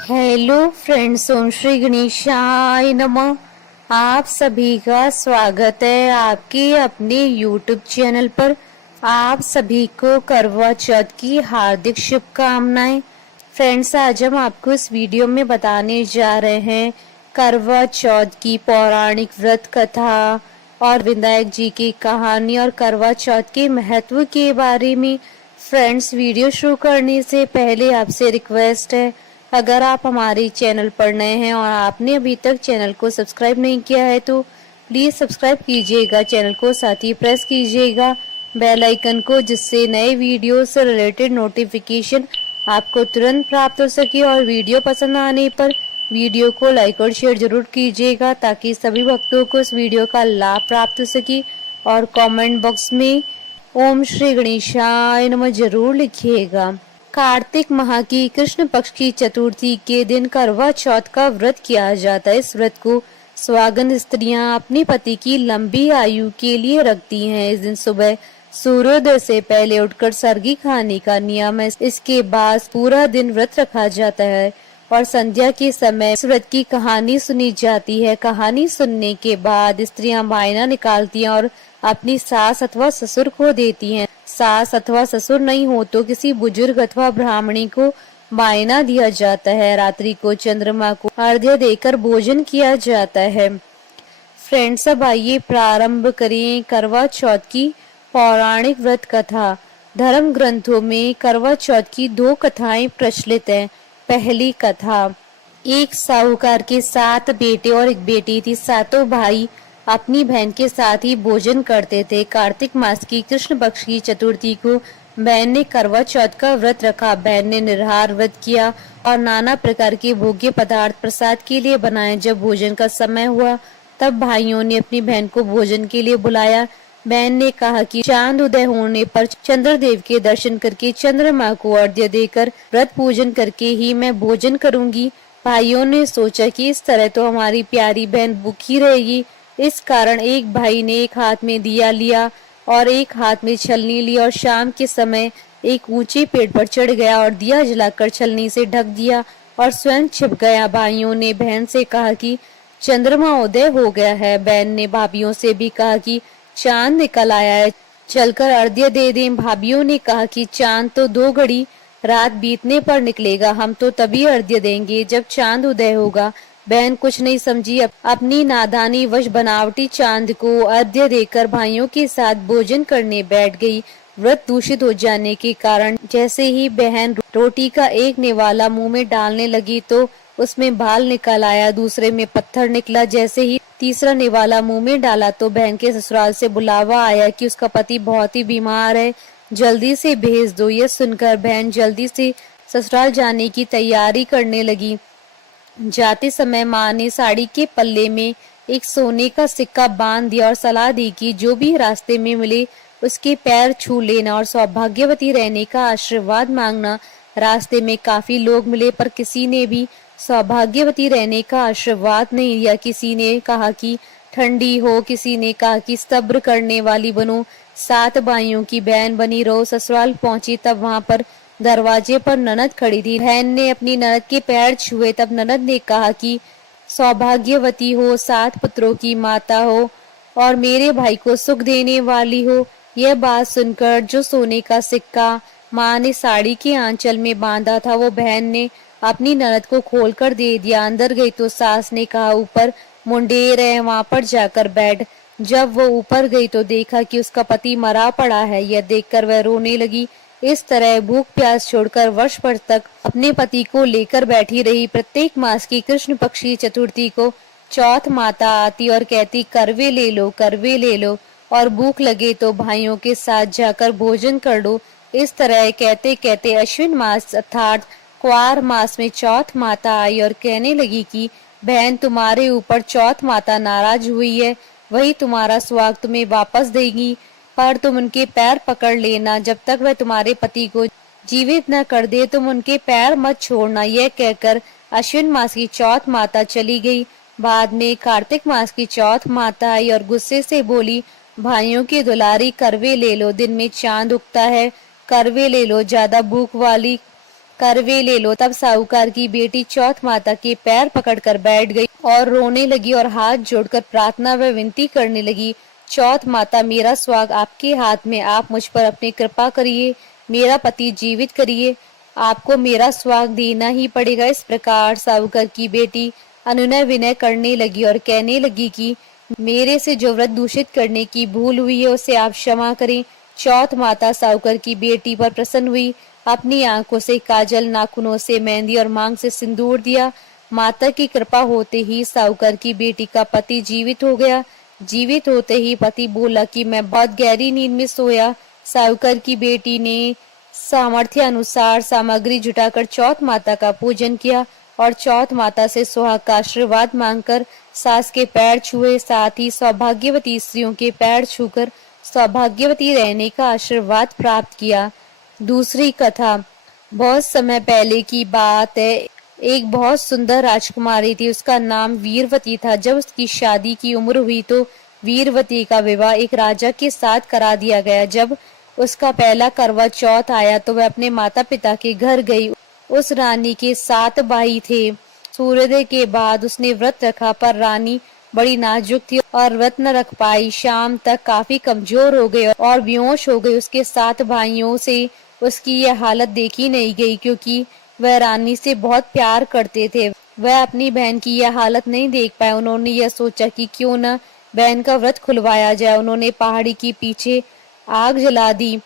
Hello friends, ओम श्री गणेशाय नमः। आप सभी का स्वागत है आपके अपने यूट्यूब चैनल पर। आप सभी को करवा चौथ की हार्दिक शुभकामनाएं। फ्रेंड्स, आज हम आपको इस वीडियो में बताने जा रहे हैं करवा चौथ की पौराणिक व्रत कथा और विनायक जी की कहानी और करवा चौथ के महत्व के बारे में। फ्रेंड्स, वीडियो शुरू करने से पहले आपसे रिक्वेस्ट है, अगर आप हमारे चैनल पर नए हैं और आपने अभी तक चैनल को सब्सक्राइब नहीं किया है तो प्लीज सब्सक्राइब कीजिएगा चैनल को, साथ ही प्रेस कीजिएगा बेल आइकन को, जिससे नए वीडियो से रिलेटेड नोटिफिकेशन आपको तुरंत प्राप्त हो सके। और वीडियो पसंद आने पर वीडियो को लाइक और शेयर जरूर कीजिएगा ताकि सभी भक्तों को इस वीडियो का लाभ प्राप्त हो सके। और कमेंट बॉक्स में ओम श्री गणेशाय नमः जरूर लिखिएगा। कार्तिक माह की कृष्ण पक्ष की चतुर्थी के दिन करवा चौथ का व्रत किया जाता है। इस व्रत को सुहागन स्त्रियां अपने पति की लंबी आयु के लिए रखती हैं। इस दिन सुबह सूर्योदय से पहले उठकर सरगी खाने का नियम है। इसके बाद पूरा दिन व्रत रखा जाता है और संध्या के समय इस व्रत की कहानी सुनी जाती है। कहानी सुनने के बाद स्त्रियां बायना निकालती हैं और अपनी सास अथवा ससुर को देती हैं। सास अथवा ससुर नहीं हो तो किसी बुजुर्ग अथवा ब्राह्मणी को बायना दिया जाता है। रात्रि को चंद्रमा को अर्घ्य देकर भोजन किया जाता है। फ्रेंड्स, अब आइए प्रारंभ करें करवा चौथ की पौराणिक व्रत कथा। धर्म ग्रंथों में करवा चौथ की दो कथाएं प्रचलित हैं। पहली कथा, एक साहूकार के 7 बेटे और एक बेटी थी। सातों भाई अपनी बहन के साथ ही भोजन करते थे। कार्तिक मास की कृष्ण पक्ष की चतुर्थी को बहन ने करवा चौथ का व्रत रखा। बहन ने निराहार व्रत किया और नाना प्रकार के भोग्य पदार्थ प्रसाद के लिए बनाए। जब भोजन का समय हुआ तब भाइयों ने अपनी बहन को भोजन के लिए बुलाया। बहन ने कहा कि चांद उदय होने पर चंद्रदेव के दर्शन करके चंद्रमा को अर्घ्य देकर व्रत पूजन करके ही मैं भोजन करूंगी। भाइयों ने सोचा कि इस तरह तो हमारी प्यारी बहन भूखी रहेगी। इस कारण एक भाई ने एक हाथ में दिया लिया और एक हाथ में छलनी ली और शाम के समय एक ऊंचे पेड़ पर चढ़ गया और दिया जलाकर छलनी से ढक दिया और स्वयं छिप गया। भाइयों ने बहन से कहा कि चंद्रमा उदय हो गया है। बहन ने भाभियों से भी कहा कि चांद निकल आया है, चलकर अर्घ्य दे दें। भाभियों ने कहा कि चांद तो 2 घड़ी रात बीतने पर निकलेगा, हम तो तभी अर्घ्य देंगे जब चांद उदय होगा। बहन कुछ नहीं समझी, अपनी नादानी वश बनावटी चांद को अर्घ्य देकर भाइयों के साथ भोजन करने बैठ गई। व्रत दूषित हो जाने के कारण जैसे ही बहन रोटी का एक निवाला मुंह में डालने लगी तो उसमें बाल निकल आया, दूसरे में पत्थर निकला। जैसे ही तीसरा निवाला मुंह में डाला तो बहन के ससुराल से बुलावा आया कि उसका पति बहुत ही बीमार है, जल्दी से भेज दो। यह सुनकर बहन जल्दी से ससुराल जाने की तैयारी करने लगी। जाते समय माँ ने साड़ी के पल्ले में एक सोने का सिक्का बांध दिया और सलाह दी कि जो भी रास्ते में मिले उसके पैर छू लेना और सौभाग्यवती रहने का आशीर्वाद मांगना। रास्ते में काफी लोग मिले पर किसी ने भी सौभाग्यवती रहने का आशीर्वाद नहीं दिया। किसी ने कहा कि ठंडी हो, किसी ने कहा कि सब्र करने वाली बनो, 7 भाइयों की बहन बनी रहो। ससुराल पहुंची तब वहां पर दरवाजे पर ननद खड़ी थी। बहन ने अपनी ननद के पैर छुए तब ननद ने कहा कि सौभाग्यवती हो, 7 पुत्रों की माता हो और मेरे भाई को सुख देने वाली हो। यह बात सुनकर जो सोने का सिक्का माँ ने साड़ी के आंचल में बांधा था वो बहन ने अपनी ननद को खोलकर दे दिया। अंदर गई तो सास ने कहा ऊपर मुंडेर है, वहां पर जाकर बैठ। जब वो ऊपर गई तो देखा कि उसका पति मरा पड़ा है। यह देखकर वह रोने लगी। इस तरह भूख प्यास छोड़कर वर्ष भर तक अपने पति को लेकर बैठी रही। प्रत्येक मास की कृष्ण पक्ष की चतुर्थी को चौथ माता आती और कहती करवे ले लो, करवे ले लो, और भूख लगे तो भाइयों के साथ जाकर भोजन कर लो। इस तरह कहते कहते अश्विन मास अर्थात क्वार मास में चौथ माता आई और कहने लगी कि बहन, तुम्हारे ऊपर चौथ माता नाराज हुई है, वही तुम्हारा सुहाग तुम्हें वापस देगी, पर तुम उनके पैर पकड़ लेना। जब तक वह तुम्हारे पति को जीवित न कर दे तुम उनके पैर मत छोड़ना। यह कहकर अश्विन मास की चौथ माता चली गई। बाद में कार्तिक मास की चौथ माता आई और गुस्से से बोली, भाइयों की दुलारी, करवे ले लो, दिन में चांद उगता है, करवे ले लो। ज्यादा भूख वाली करवे ले लो। तब साहूकार की बेटी चौथ माता के पैर पकड़कर बैठ गई और रोने लगी और हाथ जोड़कर प्रार्थना व विनती करने लगी। चौथ माता, मेरा सुहाग आपके हाथ में, आप मुझ पर अपनी कृपा करिए, मेरा पति जीवित करिए, आपको मेरा सुहाग देना ही पड़ेगा। इस प्रकार साहूकार की बेटी अनुनय विनय करने लगी और कहने लगी कि मेरे से जो व्रत दूषित करने की भूल हुई है उसे आप क्षमा करें। चौथ माता साहूकार की बेटी पर प्रसन्न हुई, अपनी आंखों से काजल, नाखूनों से मेहंदी और मांग से सिंदूर दिया। माता की कृपा होते ही साहूकार की बेटी का पति जीवित हो गया। जीवित होते ही पति बोला कि मैं बहुत गहरी नींद में सोया। साहूकार की बेटी ने सामर्थ्य अनुसार सामग्री जुटाकर चौथ माता का पूजन किया और चौथ माता से सुहाग का आशीर्वाद मांगकर सास के पैर छुए, साथ ही सौभाग्यवती स्त्रियों के पैर छूकर सौभाग्यवती रहने का आशीर्वाद प्राप्त किया। दूसरी कथा। बहुत समय पहले की बात है। एक बहुत सुंदर राजकुमारी थी, उसका नाम वीरवती था। जब उसकी शादी की उम्र हुई तो वीरवती का विवाह एक राजा के साथ करा दिया गया। जब उसका पहला करवा चौथ आया तो वह अपने माता पिता के घर गई। उस रानी के 7 भाई थे। सूर्योदय के बाद उसने व्रत रखा, पर रानी बड़ी नाजुक थी और व्रत न रख पाई। शाम तक काफी कमजोर हो गई और बेहोश हो गई। उसके 7 भाइयों से उसकी यह हालत देखी नहीं गई, क्योंकि वह रानी से बहुत प्यार करते थे। वह अपनी बहन की यह हालत नहीं देख पाए। उन्होंने यह सोचा कि क्यों न बहन का व्रत खुलवाया जाए। उन्होंने पहाड़ी के पीछे आग जला दी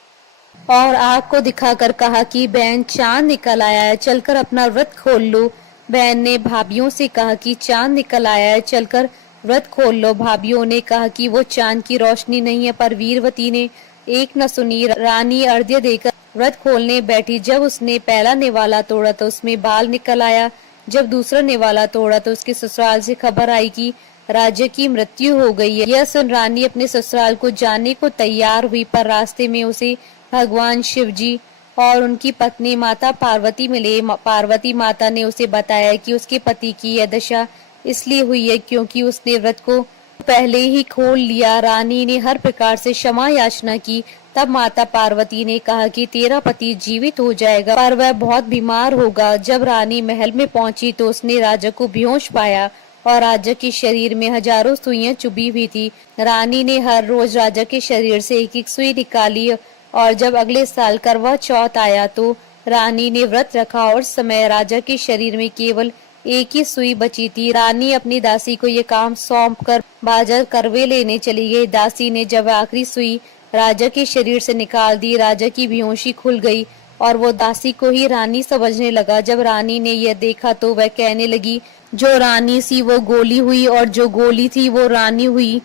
और आग को दिखाकर कहा कि बहन, चांद निकल आया है, चलकर अपना व्रत खोल लो। बहन ने भाभीियों से कहा कि चांद निकल आया है, चलकर व्रत खोल लो। भाभीियों ने कहा कि वो चांद की रोशनी नहीं है, पर वीरवती ने एक न सुनी। रानी अर्घ्य देकर व्रत खोलने बैठी। जब उसने पहला निवाला तोड़ा तो उसमें बाल निकल आया। जब दूसरा निवाला तोड़ा तो उसके ससुराल से खबर आई कि राजा की मृत्यु हो गई है। यह सुन रानी अपने ससुराल को जाने को तैयार हुई, पर रास्ते में उसे भगवान शिव जी और उनकी पत्नी माता पार्वती मिले। पार्वती माता ने उसे बताया कि उसके पति की यह दशा इसलिए हुई है क्योंकि उसने व्रत को पहले ही खोल लिया। रानी ने हर प्रकार से क्षमा याचना की। तब माता पार्वती ने कहा कि तेरा पति जीवित हो जाएगा, पर वह बहुत बीमार होगा। जब रानी महल में पहुंची तो उसने राजा को बेहोश पाया और राजा के शरीर में हजारों सुइयां चुभी हुई थी। रानी ने हर रोज राजा के शरीर से एक एक सुई निकाली और जब अगले साल करवा चौथ आया तो रानी ने व्रत रखा और समय राजा के शरीर में केवल एक ही सुई बची थी। रानी अपनी दासी को ये काम सौंपकर बाजार करवे लेने चली गई। दासी ने जब आखिरी सुई राजा के शरीर से निकाल दी, राजा की बेहोशी खुल गई और वो दासी को ही रानी समझने लगा। जब रानी ने यह देखा तो वह कहने लगी, जो रानी सी वो गोली हुई और जो गोली थी वो रानी हुई।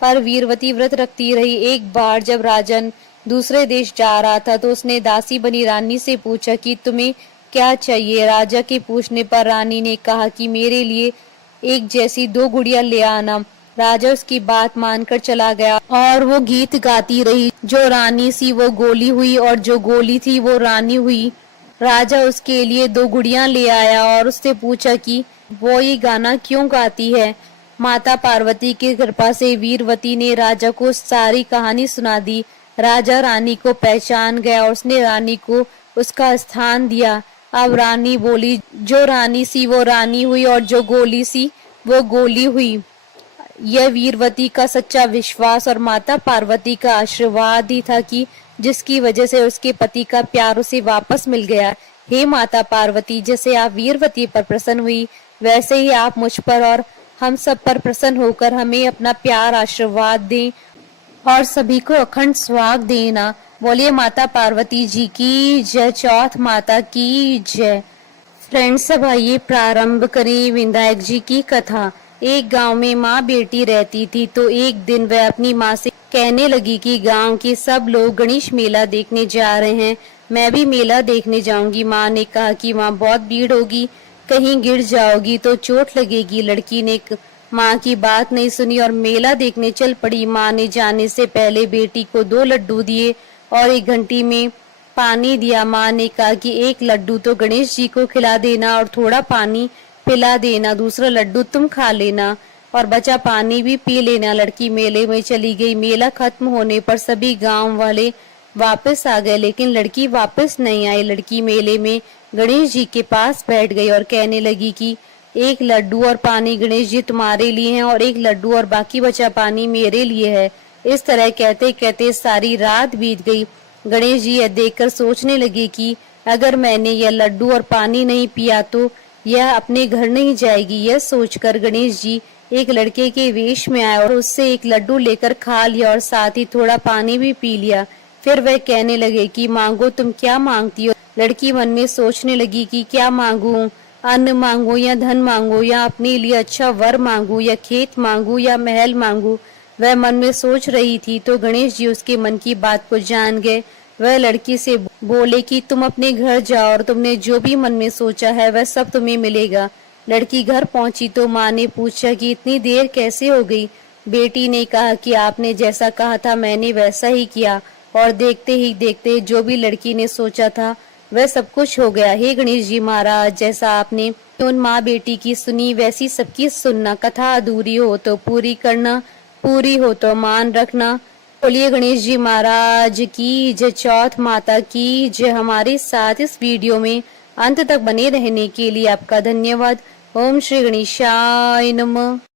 पर वीरवती व्रत रखती रही। एक बार जब राजन दूसरे देश जा रहा था तो उसने दासी बनी रानी से पूछा कि तुम्हें क्या चाहिए। राजा के पूछने पर रानी ने कहा कि मेरे लिए एक जैसी 2 गुड़िया ले आना। राजा उसकी बात मानकर चला गया और वो गीत गाती रही, जो रानी सी वो गोली हुई और जो गोली थी वो रानी हुई। राजा उसके लिए 2 गुड़िया ले आया और उससे पूछा कि वो ये गाना क्यों गाती है। माता पार्वती की कृपा से वीरवती ने राजा को सारी कहानी सुना दी। राजा रानी को पहचान गया और उसने रानी को उसका स्थान दिया। अब रानी बोली, जो रानी सी वो रानी हुई और जो गोली सी वो गोली हुई। यह वीरवती का सच्चा विश्वास और माता पार्वती का आशीर्वाद ही था कि जिसकी वजह से उसके पति का प्यार उसे वापस मिल गया। हे माता पार्वती, जैसे आप वीरवती पर प्रसन्न हुई वैसे ही आप मुझ पर और हम सब पर प्रसन्न होकर हमें अपना प्यार आशीर्वाद दें और सभी को अखंड सुहाग देना। बोलिए माता पार्वती जी की जय, चौथ माता की जय। फ्रेंड्स, अब आइए प्रारंभ करें विनायक जी की कथा। एक गांव में माँ बेटी रहती थी। तो एक दिन वह अपनी माँ से कहने लगी कि गांव के सब लोग गणेश मेला देखने जा रहे हैं, मैं भी मेला देखने जाऊंगी। माँ ने कहा कि वहाँ बहुत भीड़ होगी, कहीं गिर जाओगी तो चोट लगेगी। लड़की ने माँ की बात नहीं सुनी और मेला देखने चल पड़ी। माँ ने जाने से पहले बेटी को 2 लड्डू दिए और 1 घंटी में पानी दिया। माँ ने कहा कि 1 लड्डू तो गणेश जी को खिला देना और थोड़ा पानी पिला देना, दूसरा लड्डू तुम खा लेना और बचा पानी भी पी लेना। लड़की मेले में चली गई। मेला खत्म होने पर सभी गांव वाले वापस आ गए, लेकिन लड़की वापस नहीं आई। लड़की मेले में गणेश जी के पास बैठ गई और कहने लगी कि एक लड्डू और पानी गणेश जी तुम्हारे लिए हैं और एक लड्डू और बाकी बचा पानी मेरे लिए है। इस तरह कहते कहते सारी रात बीत गई। गणेश जी यह देखकर सोचने लगे कि अगर मैंने यह लड्डू और पानी नहीं पिया तो यह अपने घर नहीं जाएगी। यह सोचकर गणेश जी एक लड़के के वेश में आए और उससे एक लड्डू लेकर खा लिया और साथ ही थोड़ा पानी भी पी लिया। फिर वह कहने लगे कि मांगो, तुम क्या मांगती हो। लड़की मन में सोचने लगी कि क्या मांगू, अन्न मांगू या धन मांगू या अपने लिए अच्छा वर मांगू या खेत मांगू या महल मांगू। वह मन में सोच रही थी तो गणेश जी उसके मन की बात को जान गए। वह लड़की से बोले कि तुम अपने घर जाओ और तुमने जो भी मन में सोचा है वह सब तुम्हें मिलेगा। लड़की घर पहुंची तो माँ ने पूछा कि इतनी देर कैसे हो गई। बेटी ने कहा कि आपने जैसा कहा था मैंने वैसा ही किया और देखते ही देखते जो भी लड़की ने सोचा था वह सब कुछ हो गया। हे गणेश जी महाराज, जैसा आपने उन माँ बेटी की सुनी वैसी सबकी सुनना। कथा अधूरी हो तो पूरी करना, पूरी हो तो मान रखना। बोलिए गणेश जी महाराज की जय। चौथ माता की जय। हमारे साथ इस वीडियो में अंत तक बने रहने के लिए आपका धन्यवाद। ओम श्री गणेशाय नमः।